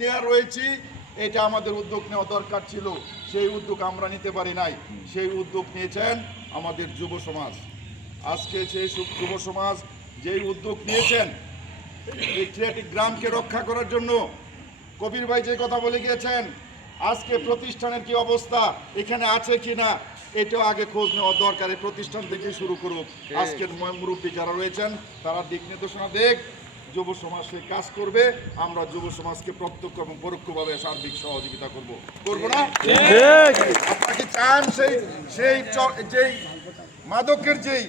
নেওয়া রয়েছি, এটা আমাদের উদ্যোগ নেওয়া দরকার ছিল, সেই উদ্যোগ আমরা নিতে পারি নাই। সেই উদ্যোগ নিয়েছেন আমাদের যুব সমাজ। আজকে সেই যুব সমাজ যেই উদ্যোগ নিয়েছেন এই ক্রিয়েটিভ গ্রামকে রক্ষা করার জন্য, কবির ভাই যে কথা বলে গিয়েছেন, আজকে প্রতিষ্ঠানের কি অবস্থা, এখানে আছে কি না এটাও আগে খোঁজ নেওয়া দরকার। এই প্রতিষ্ঠান থেকে শুরু করুক। আজকের মুরব্বী যারা রয়েছেন তারা দিক নির্দেশনা দেখ, যুব সমাজ সে কাজ করবে, আমরা যুব সমাজকে প্রত্যক্ষ এবং পরোক্ষভাবে সার্বিক সহযোগিতা করব না? আপনাকে চান যেই মাদকের যেই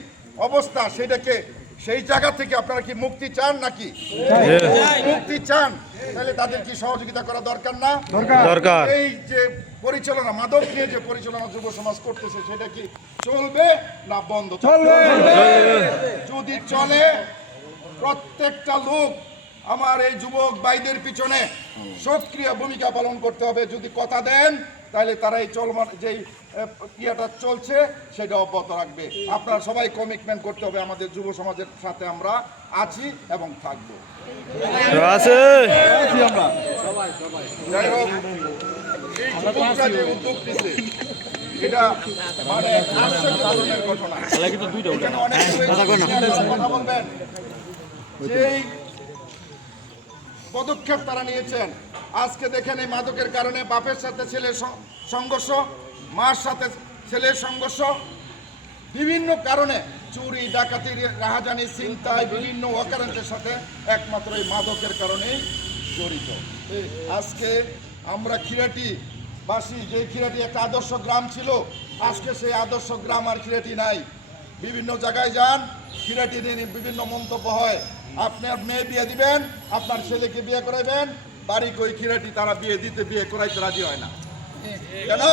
অবস্থা সেটাকে সেই জায়গা থেকে আপনারা কি মুক্তি চান নাকি? মুক্তি চান, তাহলে তাদের কি সহযোগিতা করা দরকার না? দরকার। এই যে পরিচালনা, মাদক নিয়ে যে পরিচালনা যুব সমাজ করতেছে সেটা কি চলবে না বন্ধ চলবে? যদি চলে, প্রত্যেকটা লোক আমার এই যুবক ভাইদের পিছনে সক্রিয় ভূমিকা পালন করতে হবে। যদি কথা দেন তাহলে তারা এই চলমান যেই ইয়েটা চলছে সেটা অব্যাহত রাখবে। আপনারা সবাই কমিটমেন্ট করতে হবে, আমাদের যুব সমাজের সাথে আমরা আছি এবং থাকবো। যাই হোক, এই যুবকরা যে উদ্যোগ নিচ্ছে এটা মানে আশ্চর্যজনক ঘটনা। এখানে অনেক কথা বলবেন, যেই পদক্ষেপ তারা নিয়েছেন। আজকে দেখেন এই মাদকের কারণে বাপের সাথে ছেলের সংঘর্ষ, মার সাথে ছেলের সংঘর্ষ, বিভিন্ন কারণে চুরি, ডাকাতি, রাহাজানি, ছিনতাই, বিভিন্ন অকারেন্সের সাথে একমাত্র এই মাদকের কারণেই জড়িত। আজকে আমরা খিরাটি বাসী, যে খিরাটি একটা আদর্শ গ্রাম ছিল, আজকে সেই আদর্শ গ্রাম আর খিরাটি নাই। বিভিন্ন জায়গায় যান, খিরাটি নিয়ে বিভিন্ন মন্তব্য হয়। আপনার মেয়ে বিয়ে দিবেন, আপনার ছেলেকে বিয়ে করাইবেন, বাড়ি কই খিরাটি তারা বিয়ে করাইতে রাজি হয় না। কেন?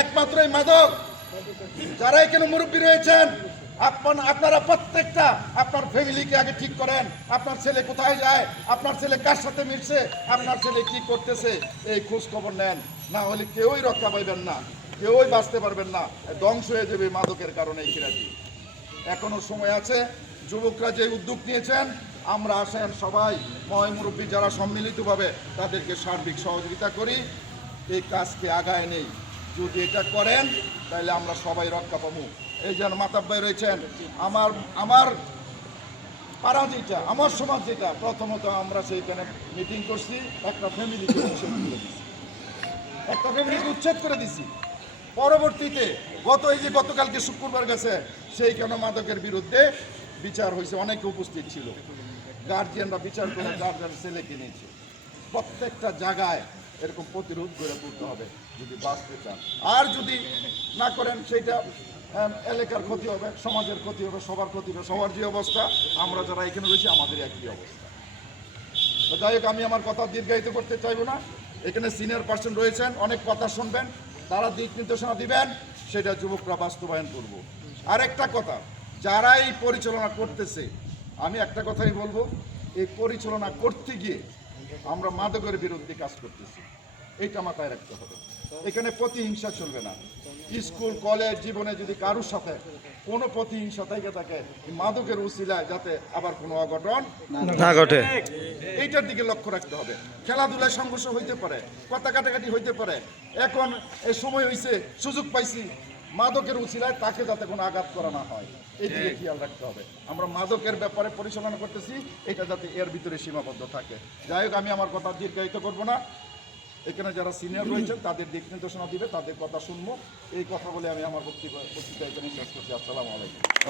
একমাত্র এই মাদক। যারা এখানে মুরব্বী রয়েছেন, আপনারা প্রত্যেকটা আপনার ফ্যামিলিকে আগে ঠিক করেন। আপনার ছেলে কোথায় যায়, আপনার ছেলে কার সাথে মিশছে, আপনার ছেলে কি করতেছে, এই খোঁজ খবর নেন। না হলে কেউই রক্ষা পাইবেন না, কেউই বাঁচতে পারবেন না, ধ্বংস হয়ে যাবে মাদকের কারণে এই খিরাটি। এখনো সময় আছে। যুবকরা যে উদ্যোগ নিয়েছেন, আমরা আসেন সবাই ময় মুরব্বী যারা সম্মিলিতভাবে তাদেরকে সার্বিক সহযোগিতা করি, এই কাজকে আগায় নেই। যদি এটা করেন তাহলে আমরা সবাই রক্ষা পাবো। এই যেন মাতাব্বাই রয়েছেন, আমার পাড়া যেটা, আমার সমাজ যেটা, প্রথমত আমরা সেইখানে মিটিং করছি, একটা ফ্যামিলিকে উচ্ছেদ করে দিছি, একটা ফ্যামিলিকে উচ্ছেদ করে দিছি। পরবর্তীতে গতকালকে শুক্রবার গেছে, সেইখানে মাদকের বিরুদ্ধে বিচার হয়েছে, অনেকে উপস্থিত ছিল, গার্জিয়ানরা বিচার করে যার যার ছেলেকে নিয়েছে। প্রত্যেকটা জায়গায় এরকম প্রতিরোধ গড়ে তুলতে হবে যদি বাঁচতে চান। আর যদি না করেন সেইটা এলাকার ক্ষতি হবে, সমাজের ক্ষতি হবে, সবার ক্ষতি হবে। সবার যে অবস্থা, আমরা যারা এখানে রয়েছি আমাদের একই অবস্থা। তো যাই হোক, আমি আমার কথা দীর্ঘায়িত করতে চাইব না। এখানে সিনিয়র পার্সন রয়েছেন, অনেক কথা শুনবেন, তারা দিক নির্দেশনা দিবেন, সেটা যুবকরা বাস্তবায়ন করব। আর একটা কথা, যারা এই পরিচালনা করতেছে, আমি একটা কথাই বলবো, এই পরিচালনা করতে গিয়ে আমরা মাদকের বিরুদ্ধে কাজ করতেছি, এইটা মাথায় রাখতে হবে। এখানে প্রতিহিংসা চলবে না। স্কুল কলেজ জীবনে যদি কারোর সাথে কোনো প্রতিহিংসা থেকে থাকে, মাদকের উসিলায় যাতে আবার কোনো অঘটন না ঘটে, এইটার দিকে লক্ষ্য রাখতে হবে। খেলাধুলায় সংঘর্ষ হইতে পারে, কথা কাটাকাটি হইতে পারে, এখন এই সময় হয়েছে, সুযোগ পাইছি, মাদকের উসিলায় তাকে যাতে কোনো আঘাত করা না হয়, এই দিকে খেয়াল রাখতে হবে। আমরা মাদকের ব্যাপারে পরিচালনা করতেছি, এটা যাতে এর ভিতরে সীমাবদ্ধ থাকে। যাই হোক, আমি আমার কথা দীর্ঘায়িত করবো না। এখানে যারা সিনিয়র রয়েছেন তাদের দিক নির্দেশনা দিবে, তাদের কথা শুনবো। এই কথা বলে আমি আমার বক্তব্য শেষ করছি। আসসালামু আলাইকুম।